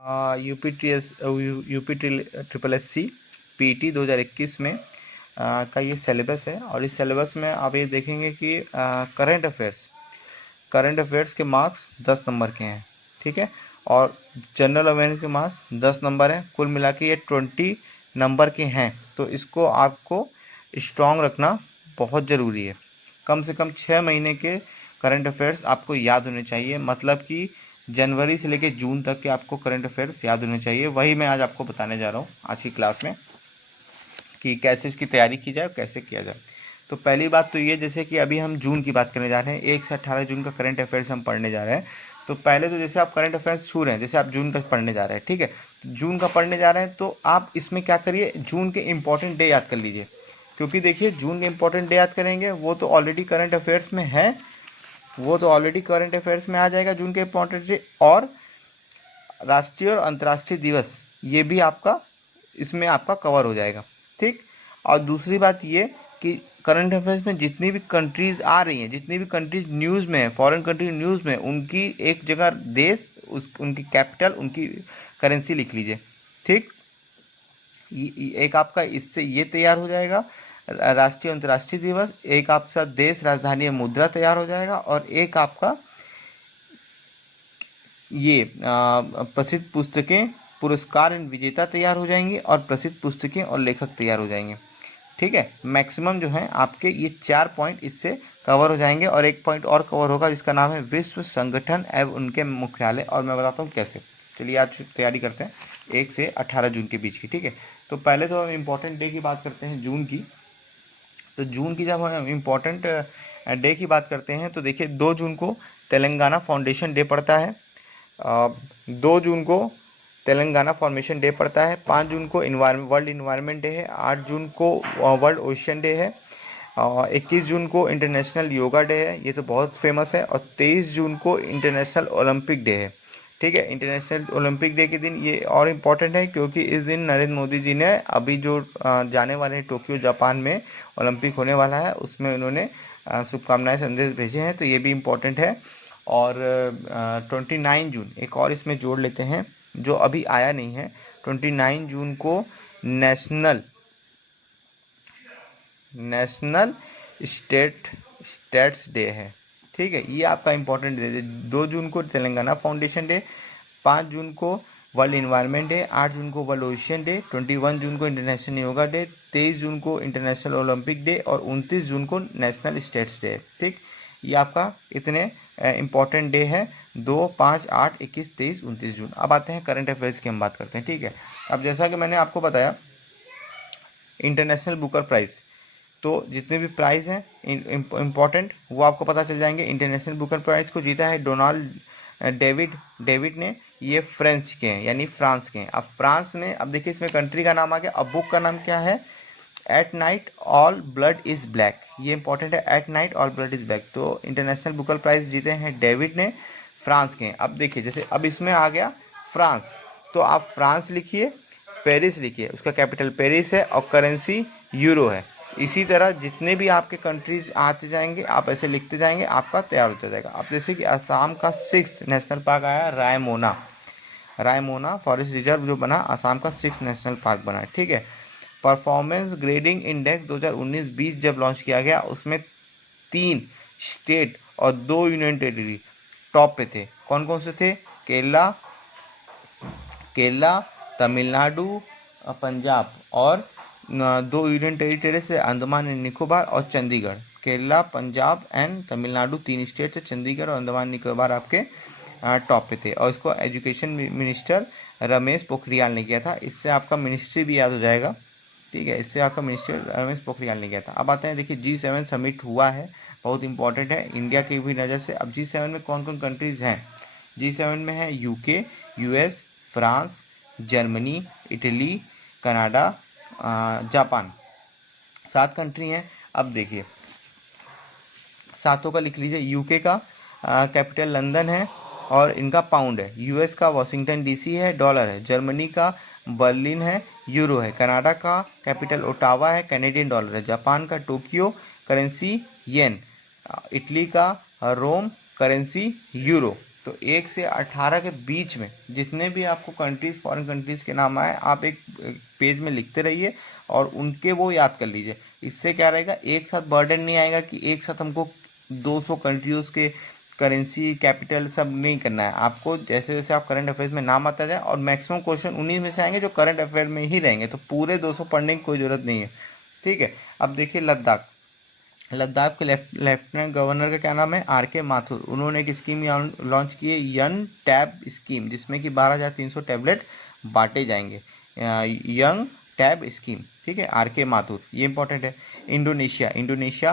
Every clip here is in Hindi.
UP triple S C PT 2021 में का ये सिलेबस है। और इस सिलेबस में आप ये देखेंगे कि करंट अफेयर्स के मार्क्स 10 नंबर के हैं, ठीक है। और जनरल अवेयरनेस के मार्क्स 10 नंबर हैं। कुल मिला के ये 20 नंबर के हैं। तो इसको आपको स्ट्रॉन्ग रखना बहुत ज़रूरी है। कम से कम 6 महीने के करंट अफेयर्स आपको याद होने चाहिए, मतलब कि जनवरी से लेकर जून तक के आपको करंट अफेयर्स याद होने चाहिए। वही मैं आज आपको बताने जा रहा हूँ आज की क्लास में कि कैसे इसकी तैयारी की जाए, कैसे किया जाए। तो पहली बात तो ये, जैसे कि अभी हम जून की बात करने जा रहे हैं, 1 से 18 जून का करंट अफेयर्स हम पढ़ने जा रहे हैं। तो पहले तो जैसे आप करंट अफेयर्स छू रहे हैं, जैसे आप जून का पढ़ने जा रहे हैं, ठीक है, जून का पढ़ने जा रहे हैं, तो आप इसमें क्या करिए, जून के इंपॉर्टेंट डे याद कर लीजिए। क्योंकि देखिए, जून के इंपॉर्टेंट डे याद करेंगे, वो तो ऑलरेडी करंट अफेयर्स में है, वो तो ऑलरेडी करंट अफेयर्स में आ जाएगा जून के इंपॉर्टेंट डे। और राष्ट्रीय और अंतर्राष्ट्रीय दिवस, ये भी आपका इसमें आपका कवर हो जाएगा, ठीक। और दूसरी बात ये कि करंट अफेयर्स में जितनी भी कंट्रीज़ आ रही हैं, जितनी भी कंट्रीज न्यूज़ में है, फॉरेन कंट्री न्यूज़ में, उनकी एक जगह देश, उनकी कैपिटल, उनकी करेंसी लिख लीजिए, ठीक। एक आपका इससे ये तैयार हो जाएगा राष्ट्रीय अंतर्राष्ट्रीय दिवस, एक आपका देश राजधानी मुद्रा तैयार हो जाएगा, और एक आपका ये प्रसिद्ध पुस्तकें, पुरस्कार विजेता तैयार हो जाएंगे, और प्रसिद्ध पुस्तकें और लेखक तैयार हो जाएंगे, ठीक है। मैक्सिमम जो है आपके ये 4 पॉइंट इससे कवर हो जाएंगे। और एक पॉइंट और कवर होगा जिसका नाम है विश्व संगठन एवं उनके मुख्यालय, और मैं बताता हूँ कैसे। चलिए आज तैयारी करते हैं 1 से 18 जून के बीच की, ठीक है। तो पहले तो हम इम्पोर्टेंट डे की बात करते हैं जून की। तो जून की जब हम इम्पोर्टेंट डे की बात करते हैं, तो देखिए 2 जून को तेलंगाना फाउंडेशन डे पड़ता है, 2 जून को तेलंगाना फॉर्मेशन डे पड़ता है, 5 जून को वर्ल्ड इन्वायरमेंट डे है, 8 जून को वर्ल्ड ओशियन डे है, 21 जून को इंटरनेशनल योगा डे है, ये तो बहुत फेमस है, और 23 जून को इंटरनेशनल ओलंपिक डे है, ठीक है। इंटरनेशनल ओलंपिक डे के दिन ये और इम्पॉर्टेंट है क्योंकि इस दिन नरेंद्र मोदी जी ने अभी जो जाने वाले हैं टोक्यो जापान में ओलंपिक होने वाला है, उसमें उन्होंने शुभकामनाएं संदेश भेजे हैं, तो ये भी इम्पोर्टेंट है। और 29 जून एक और इसमें जोड़ लेते हैं जो अभी आया नहीं है, 29 जून को नेशनल स्टेट्स डे है, ठीक है। ये आपका इम्पोर्टेंट डे है। 2 जून को तेलंगाना फाउंडेशन डे, 5 जून को वर्ल्ड इन्वायरमेंट डे, 8 जून को वर्ल्ड ओशियन डे, 21 जून को इंटरनेशनल योगा डे, 23 जून को इंटरनेशनल ओलंपिक डे, और 29 जून को नेशनल स्टेट्स डे, ठीक। ये आपका इतने इम्पॉर्टेंट डे है, 2, 5, 8, 21, 23, 29 जून। अब आते हैं करंट अफेयर्स की हम बात करते हैं, ठीक है। अब जैसा कि मैंने आपको बताया इंटरनेशनल बुकर प्राइज़, तो जितने भी प्राइज़ हैं इम्पॉर्टेंट वो आपको पता चल जाएंगे। इंटरनेशनल बुकर प्राइज़ को जीता है डोनाल्ड डेविड ने, ये फ्रेंच के हैं, यानी फ्रांस के हैं। अब फ्रांस ने, अब देखिए इसमें कंट्री का नाम आ गया। अब बुक का नाम क्या है, at night all blood is black, ये इंपॉर्टेंट है, at night all blood is black. तो इंटरनेशनल बुकर प्राइज़ जीते हैं डेविड ने, फ्रांस के हैं। अब देखिए जैसे अब इसमें आ गया फ्रांस, तो आप फ्रांस लिखिए, पेरिस लिखिए, उसका कैपिटल पेरिस है, और करेंसी यूरो है। इसी तरह जितने भी आपके कंट्रीज आते जाएंगे आप ऐसे लिखते जाएंगे, आपका तैयार होता जाएगा। अब जैसे कि असम का 6th नेशनल पार्क आया रायमोना फॉरेस्ट रिजर्व जो बना, असम का 6th नेशनल पार्क बना, ठीक है। परफॉर्मेंस ग्रेडिंग इंडेक्स 2019-20 जब लॉन्च किया गया, उसमें 3 स्टेट और 2 यूनियन टेरिटरी टॉप पे थे। कौन कौन से थे, केरला, तमिलनाडु, पंजाब, और 2 यूनियन टेरिटरी से अंडमान एंड निकोबार और चंडीगढ़। केरला, पंजाब एंड तमिलनाडु 3 स्टेट से, चंडीगढ़ और अंडमान निकोबार आपके टॉप पे थे। और इसको एजुकेशन मिनिस्टर रमेश पोखरियाल ने किया था। इससे आपका मिनिस्ट्री भी याद हो जाएगा, ठीक है, इससे आपका मिनिस्टर रमेश पोखरियाल ने किया था। अब आते हैं, देखिए G7 समिट हुआ है, बहुत इंपॉर्टेंट है इंडिया की भी नज़र से। अब G7 में कौन कौन कंट्रीज़ हैं, G7 में है UK, US, France, Germany, Italy, Canada, Japan, 7 country हैं। अब देखिए 7 का लिख लीजिए। यूके का कैपिटल लंदन है और इनका पाउंड है, यूएस का वाशिंगटन डीसी है, डॉलर है, जर्मनी का बर्लिन है, यूरो है, कनाडा का कैपिटल ओटावा है, कैनेडियन डॉलर है, जापान का टोक्यो, करेंसी येन, इटली का रोम, करेंसी यूरो। तो तो 1 से 18 के बीच में जितने भी आपको कंट्रीज़, फॉरेन कंट्रीज़ के नाम आए, आप एक पेज में लिखते रहिए और उनके वो याद कर लीजिए। इससे क्या रहेगा, एक साथ बर्डन नहीं आएगा कि एक साथ हमको 200 कंट्रीज़ के करेंसी, कैपिटल सब नहीं करना है। आपको जैसे जैसे आप करंट अफेयर्स में नाम आता जाए, और मैक्सिमम क्वेश्चन उन्हीं में से आएंगे जो करंट अफेयर में ही रहेंगे, तो पूरे 200 पढ़ने की कोई ज़रूरत नहीं है। ठीक है, अब देखिए लद्दाख। लद्दाख के लेफ्टिनेंट गवर्नर का क्या नाम है, RK माथुर। उन्होंने एक स्कीम लॉन्च की है, यंग टैब स्कीम, जिसमें कि 12,300 टैबलेट बांटे जाएंगे। यंग टैब स्कीम, ठीक है, RK माथुर, ये इंपॉर्टेंट है। इंडोनेशिया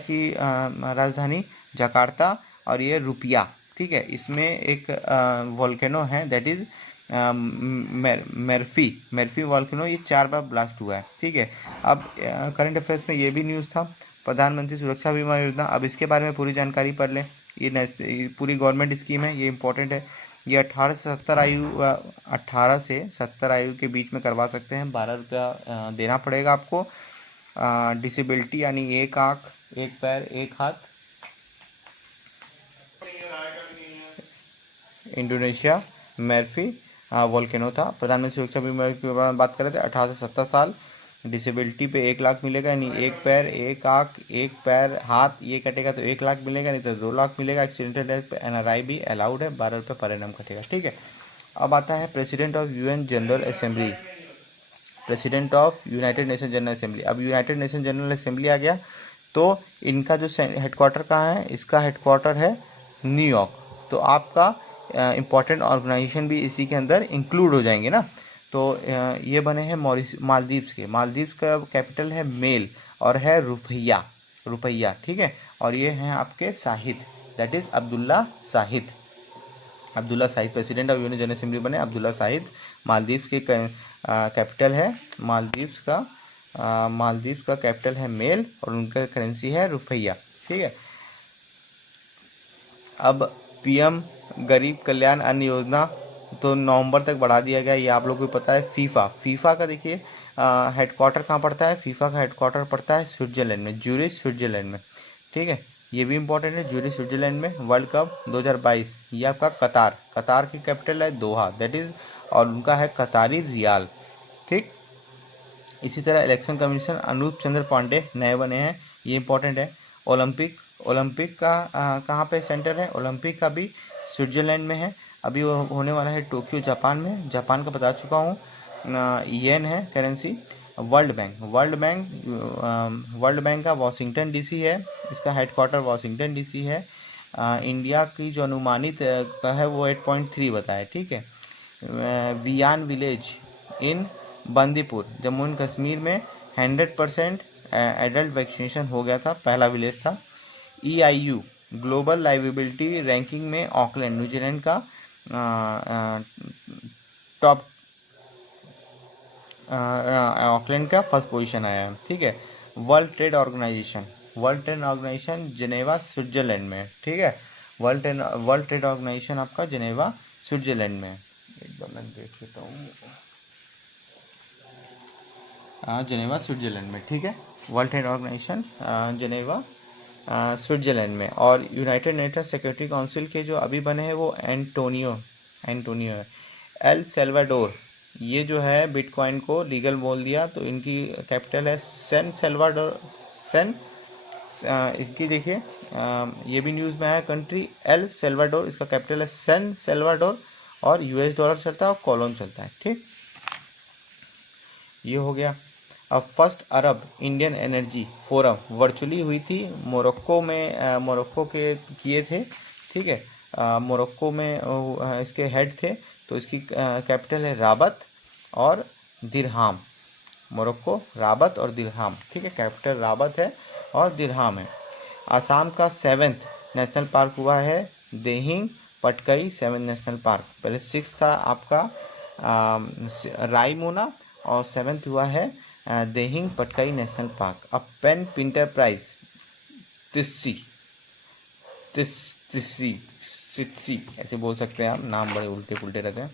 की राजधानी जकार्ता, और ये रुपया, ठीक है। इसमें एक वोल्केनो है, दैट इज मेरफी वोल्केनो, ये 4 बार ब्लास्ट हुआ है, ठीक है। अब करंट अफेयर्स में ये भी न्यूज़ था, प्रधानमंत्री सुरक्षा बीमा योजना। अब इसके बारे में पूरी जानकारी पढ़ लें। ये पूरी गवर्नमेंट स्कीम है, ये इंपॉर्टेंट है। ये 18 से 70 आयु के बीच में करवा सकते हैं। 12 रुपया देना पड़ेगा आपको। डिसेबिलिटी यानी एक आँख, एक पैर, एक हाथ। इंडोनेशिया मेरफी वोल्केनो था। प्रधानमंत्री सुरक्षा बीमा के बारे में बात करें तो 18 से 70 साल। डिसेबिलिटी पे 1 लाख मिलेगा, यानी एक पैर, एक आँख, एक पैर, हाथ, ये कटेगा तो 1 लाख मिलेगा, नहीं तो 2 लाख मिलेगा। एक्सीडेंटल डेथ पे NRI भी अलाउड है, 12 रुपये पर एनम कटेगा, ठीक है। अब आता है president of UN general assembly, president of United nation general assembly. अब यूनाइटेड नेशन जनरल असेंबली आ गया, तो इनका जो हेडक्वार्टर कहाँ है, इसका हेडक्वार्टर है न्यूयॉर्क। तो आपका इम्पॉर्टेंट ऑर्गेनाइजेशन भी इसी के अंदर इंक्लूड हो जाएंगे ना। तो ये बने हैं मालदीव्स के। मालदीव्स का कैपिटल है मेल और है रुपैया, ठीक है। और ये हैं आपके Shahid, that is Abdulla Shahid president of UN general assembly बने अब्दुल्ला शाहिद। मालदीव्स के कैपिटल है मालदीव्स का कैपिटल है मेल, और उनका करेंसी है रुपैया, ठीक है। अब PM गरीब कल्याण अन्न योजना तो नवंबर तक बढ़ा दिया गया, ये आप लोगों को पता है। फीफा का देखिए हेडक्वार्टर कहाँ पड़ता है, फीफा का हेडक्वार्टर पड़ता है स्विट्जरलैंड में, ज्यूरिख स्विट्जरलैंड में, ठीक है। ये भी इंपॉर्टेंट है, ज्यूरिख स्विट्जरलैंड में। वर्ल्ड कप 2022 ये आपका कतार की कैपिटल है दोहा, दैट इज़, और उनका है कतारी रियाल, ठीक। इसी तरह इलेक्शन कमीशन अनूप चंद्र पांडे नए बने हैं, ये इंपॉर्टेंट है। ओलंपिक का कहाँ पे सेंटर है, ओलंपिक का भी स्विट्जरलैंड में है। अभी वो होने वाला है टोक्यो जापान में, जापान का बता चुका हूँ। येन है करेंसी। वर्ल्ड बैंक का वाशिंगटन DC है, इसका हेडक्वार्टर वाशिंगटन DC है। इंडिया की जो अनुमानित है वो 8.3 बताया, ठीक है। वियान village in Bandipur Jammu and Kashmir में 100% एडल्ट वैक्सीनेशन हो गया था, पहला विलेज था। EIU ग्लोबल लाइवेबिलिटी रैंकिंग में ऑकलैंड न्यूजीलैंड का टॉप, ऑकलैंड का फर्स्ट पोजीशन आया है, ठीक है। World trade organisation Geneva Switzerland में, ठीक है। वर्ल्ड ट्रेड ऑर्गेनाइजेशन आपका जिनेवा स्विट्जरलैंड में, एक बार मैं देख लेता हूँ, जिनेवा स्विट्जरलैंड में, ठीक है। World trade organisation Geneva Switzerland में। और यूनाइटेड नेशन सिक्योरिटी काउंसिल के जो अभी बने हैं वो एंटोनियो है। एल सेल्वाडोर, ये जो है बिटकॉइन को लीगल बोल दिया, तो इनकी कैपिटल है सैन सेल्वाडोर। इसकी देखिए ये भी न्यूज़ में आया, कंट्री एल सेल्वाडोर, इसका कैपिटल है सैन सेल्वाडोर, और US डॉलर चलता है और कॉलोन चलता है, ठीक। ये हो गया। अब फर्स्ट अरब इंडियन एनर्जी फोरम वर्चुअली हुई थी मोरक्को में, मोरक्को के किए थे, ठीक है। मोरक्को में इसके हेड थे, तो इसकी कैपिटल है राबत और दिरहाम। मोरक्को, राबत और दिरहाम, ठीक है। कैपिटल राबत है और दिरहाम है। आसाम का 7th नेशनल पार्क हुआ है देहिंग पटकई 7 नेशनल पार्क। पहले 6 था आपका रायमोना, और 7th हुआ है देहिंग पटकाई नेशनल पार्क। अब पेन पिंटर प्राइज तिस्सी ऐसे बोल सकते हैं आप, नाम बड़े उल्टे पुल्टे रहते हैं।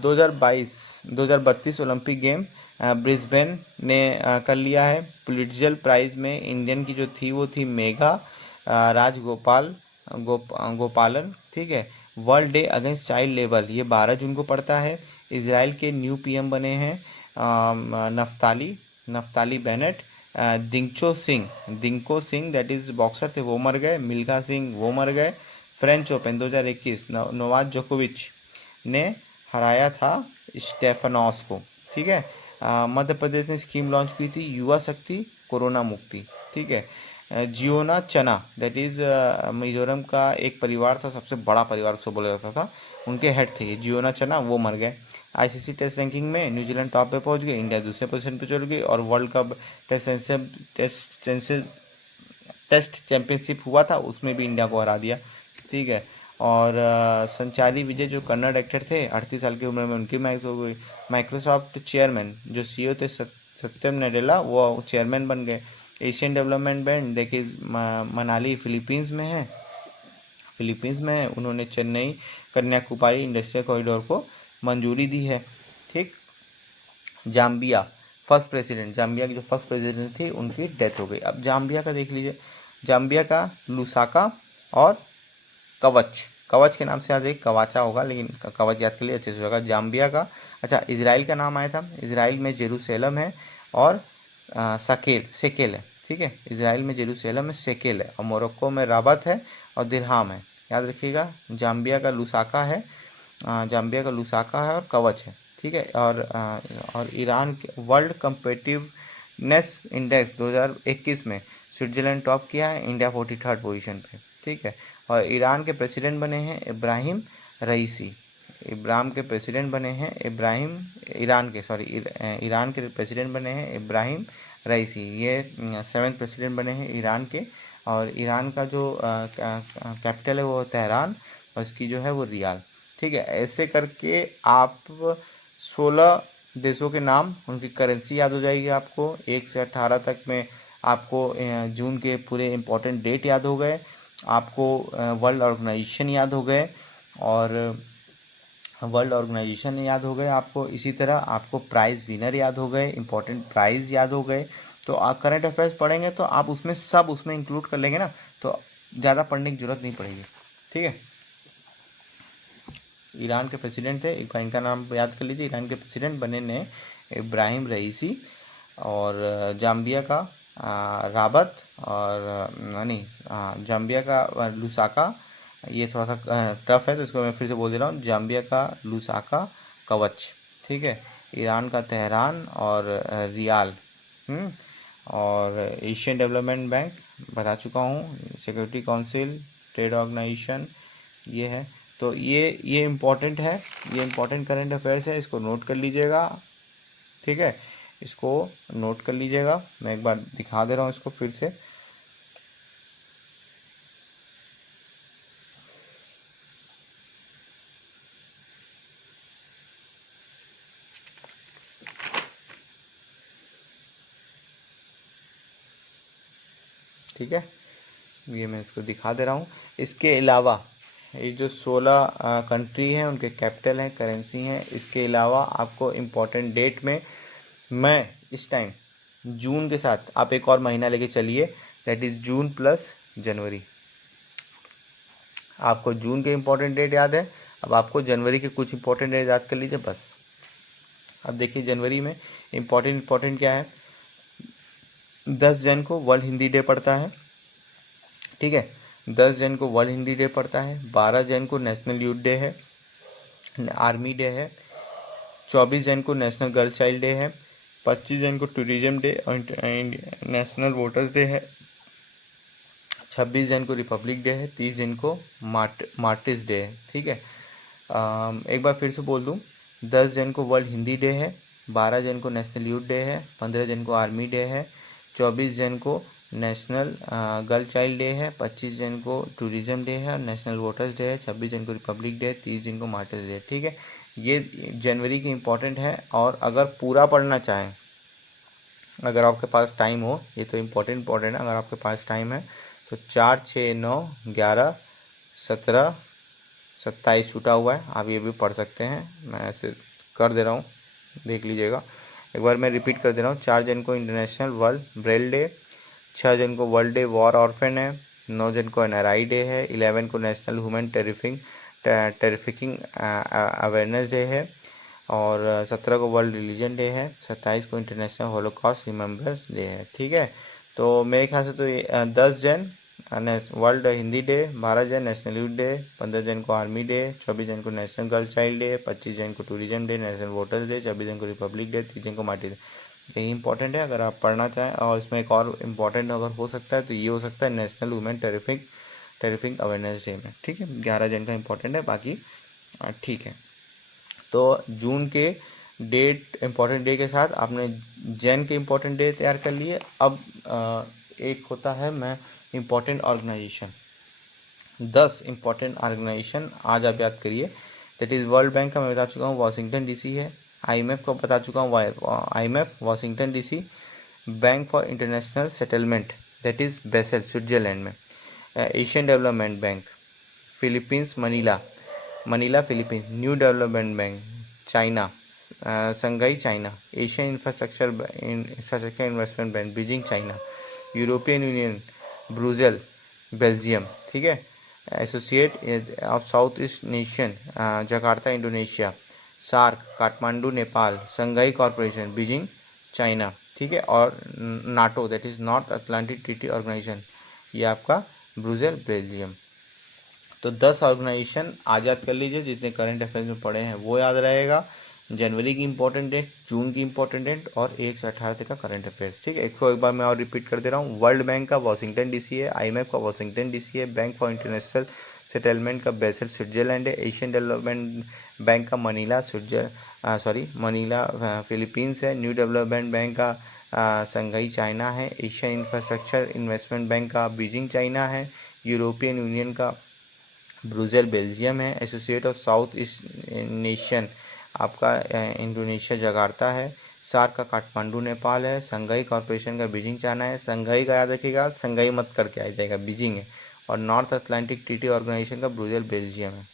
2032 ओलंपिक गेम ब्रिस्बेन ने कर लिया है। पुलिट्जल प्राइज में इंडियन की जो थी वो थी मेघा राजगोपाल गोपालन, ठीक है। World day against child labour, ये 12 जून को पड़ता है। इसराइल के न्यू पीएम बने हैं Naftali Bennett. Dingko Singh that is boxer थे, वो मर गए। मिल्खा सिंह वो मर गए। फ्रेंच ओपन 2021 नोवाक जोकोविच ने हराया था स्टेफनॉस को, ठीक है। मध्य प्रदेश ने स्कीम लॉन्च की थी युवा शक्ति कोरोना मुक्ति, ठीक है। जियोना चना दैट इज मिजोरम का एक परिवार था, सबसे बड़ा परिवार उसको बोला जाता था, उनके हेड थे जियोना चना, वो मर गए। आईसीसी टेस्ट रैंकिंग में न्यूजीलैंड टॉप पे पहुंच गई, इंडिया दूसरे पोजीशन पे चल गई। और वर्ल्ड कप टेस्ट चैंपियनशिप हुआ था, उसमें भी इंडिया को हरा दिया, ठीक है। और संचारी विजय जो कन्नड़ एक्टर थे 38 साल की उम्र में उनकी मैच हो गई। माइक्रोसॉफ्ट चेयरमैन जो सीईओ थे सत्यम नडेला, वो चेयरमैन बन गए। एशियन डेवलपमेंट बैंक देखिए मनाली फिलीपींस में है, उन्होंने चेन्नई कन्याकुमारी इंडस्ट्रियल कॉरिडोर को मंजूरी दी है, ठीक। जाम्बिया की जो फर्स्ट प्रेसिडेंट थी उनकी डेथ हो गई। अब जाम्बिया का देख लीजिए, जाम्बिया का लुसाका और कवच के नाम से याद है, कवाचा होगा लेकिन कवच याद के लिए अच्छे से होगा। जाम्बिया का, अच्छा इजराइल का नाम आया था, इजराइल में जेरूसलम है और सेकेल है, ठीक है। इजराइल में जेरूसलम में सेकेल है और मोरक्को में राबत है और दिरहाम है, याद रखिएगा। जाम्बिया का लुसाका है और कवच है, ठीक है। और ईरान के वर्ल्ड कम्पिटिटिवनेस इंडेक्स 2021 में स्विट्जरलैंड टॉप किया है, इंडिया 43rd पोजीशन पे, ठीक है। और ईरान के प्रेसिडेंट बने हैं इब्राहिम रईसी। ईरान के प्रेसिडेंट बने हैं इब्राहिम रईसी, ये 7th प्रेसिडेंट बने हैं ईरान के। और ईरान का जो कैपिटल है वो तेहरान और उसकी जो है वो रियाद, ठीक है। ऐसे करके आप 16 देशों के नाम, उनकी करेंसी याद हो जाएगी आपको। 1 से 18 तक में आपको जून के पूरे इंपॉर्टेंट डेट याद हो गए, आपको वर्ल्ड ऑर्गेनाइजेशन याद हो गए आपको। इसी तरह आपको प्राइज़ विनर याद हो गए, इंपॉर्टेंट प्राइज़ याद हो गए। तो आप करंट अफेयर्स पढ़ेंगे तो आप उसमें इंक्लूड कर लेंगे ना, तो ज़्यादा पढ़ने की जरूरत नहीं पड़ेगी, ठीक है। ईरान के प्रेसिडेंट थे, एक बार इनका नाम याद कर लीजिए। ईरान के प्रेसिडेंट बने ने इब्राहिम रईसी, और जाम्बिया का राबत, और जाम्बिया का लुसाका, ये थोड़ा सा टफ है तो इसको मैं फिर से बोल दे रहा हूँ। जाम्बिया का लुसाका कवच, ठीक है। ईरान का तेहरान और रियाल, और एशियन डेवलपमेंट बैंक बता चुका हूँ, सिक्योरिटी काउंसिल, ट्रेड ऑर्गेनाइजेशन, ये है। तो ये इम्पोर्टेंट है, ये इम्पोर्टेंट करंट अफेयर्स है, इसको नोट कर लीजिएगा, ठीक है। इसको नोट कर लीजिएगा, मैं एक बार दिखा दे रहा हूँ इसको फिर से। ठीक है, ये मैं इसको दिखा दे रहा हूँ। इसके अलावा ये जो 16 कंट्री हैं उनके कैपिटल हैं, करेंसी हैं, इसके अलावा आपको इम्पोर्टेंट डेट में मैं इस टाइम जून के साथ आप एक और महीना लेके चलिए, दैट इज़ जून प्लस जनवरी। आपको जून के इम्पोर्टेंट डेट याद है, अब आपको जनवरी के कुछ इम्पोर्टेंट डेट याद कर लीजिए बस। अब देखिए जनवरी में इम्पोर्टेंट क्या है। 10 जन को वर्ल्ड हिंदी डे पड़ता है, ठीक है। 10 जन को वर्ल्ड हिंदी डे पड़ता है। 12 जन को नेशनल यूथ डे है, आर्मी डे है। 24 जन को नेशनल गर्ल चाइल्ड डे है। 25 जन को टूरिज्म डे और नेशनल वोटर्स डे है। 26 जन को रिपब्लिक डे है। 30 जन को मार्टिस डे है, ठीक है। एक बार फिर से बोल दूं, 10 जन को वर्ल्ड हिंदी डे है, 12 जन को नेशनल यूथ डे है, 15 जन को आर्मी डे है, 24 जन को नेशनल गर्ल चाइल्ड डे है, 25 जन को टूरिज्म डे है और नेशनल वोटर्स डे है, 26 जन को रिपब्लिक डे, 30 जन को मार्टिस डे, ठीक है। ये जनवरी की इम्पोर्टेंट है। और अगर पूरा पढ़ना चाहें, अगर आपके पास टाइम हो, ये तो इम्पोर्टेंट है, अगर आपके पास टाइम है तो 4, 6, 9, 11, 17, 27 छूटा हुआ है, आप ये भी पढ़ सकते हैं। मैं ऐसे कर दे रहा हूँ, देख लीजिएगा। एक बार मैं रिपीट कर दे रहा हूँ। 4 जन को इंटरनेशनल वर्ल्ड ब्रेल डे, 6 जन को वर्ल्ड डे वॉर ऑर्फेन है, 9 जन को NRI डे है, 11 को national human trafficking awareness day है, और 17 को वर्ल्ड रिलीजन डे है, 27 को इंटरनेशनल होलोकॉस्ट रिमेम्बरेंस डे है। ठीक है, तो मेरे ख्याल से तो 10 जन वर्ल्ड हिंदी डे, 12 जन नेशनल यूथ डे, 15 जन को आर्मी डे, 24 जन को नेशनल गर्ल चाइल्ड डे, 25 जन को tourism day, national voters day, 26 जन को रिपब्लिक डे, 30 जन को मार्टिन डे। यही इंपॉर्टेंट है अगर आप पढ़ना चाहें। और इसमें एक और इम्पॉर्टेंट अगर हो सकता है तो ये हो सकता है नेशनल वुमेन टेरिफिंग अवेयरनेस डे में। ठीक है, 11 जन का इम्पोर्टेंट है, बाकी ठीक है। तो जून के डेट इम्पोर्टेंट डे के साथ आपने जैन के इम्पोर्टेंट डे तैयार कर लिए। अब एक होता है मैं इम्पोर्टेंट ऑर्गेनाइजेशन, 10 इम्पोर्टेंट ऑर्गेनाइजेशन आज आप याद करिए। दैट इज़ वर्ल्ड बैंक का मैं बता चुका हूँ वाशिंगटन डीसी है, IMF को बता चुका हूँ IMF Washington DC, bank for international settlement that is Basel Switzerland में, Asian development bank Philippines Manila Philippines, new development bank China Shanghai China, Asian infrastructure investment bank Beijing China, European union Brussels Belgium. ठीक है, associate of south east nation Jakarta Indonesia, SAARC Kathmandu Nepal, Shanghai corporation Beijing China. ठीक है, और NATO that is North Atlantic Treaty Organization, ये आपका ब्रुसेल बेल्जियम। तो 10 ऑर्गेनाइजेशन आज याद कर लीजिए, जितने करंट अफेयर्स में पढ़े हैं वो याद रहेगा। जनवरी की इंपॉर्टेंट डेट, जून की इंपॉर्टेंट डेट और 1 से 18 तक का करंट अफेयर्स। ठीक है, एक बार मैं और रिपीट कर दे रहा हूँ। वर्ल्ड बैंक का वाशिंगटन डीसी है, IMF का वाशिंगटन डीसी है, बैंक फॉर इंटरनेशनल सेटलमेंट का बेसेल स्विट्जरलैंड है, एशियन डेवलपमेंट बैंक का मनीला फिलीपींस है, न्यू डेवलपमेंट बैंक का संघाई चाइना है, एशियन इंफ्रास्ट्रक्चर इन्वेस्टमेंट बैंक का बीजिंग चाइना है, यूरोपियन यूनियन का ब्रुसेल बेल्जियम है, associate of south east nation आपका इंडोनेशिया जकार्ता है, सार्क का काठमांडू नेपाल है, संघाई कॉरपोरेशन का बीजिंग चाइना है। संघाई का याद रखिएगा, संघाई मत करके आ जाएगा, बीजिंग है, और नॉर्थ अटलांटिक ट्रीटी ऑर्गेनाइजेशन का ब्रुसेल बेल्जियम है।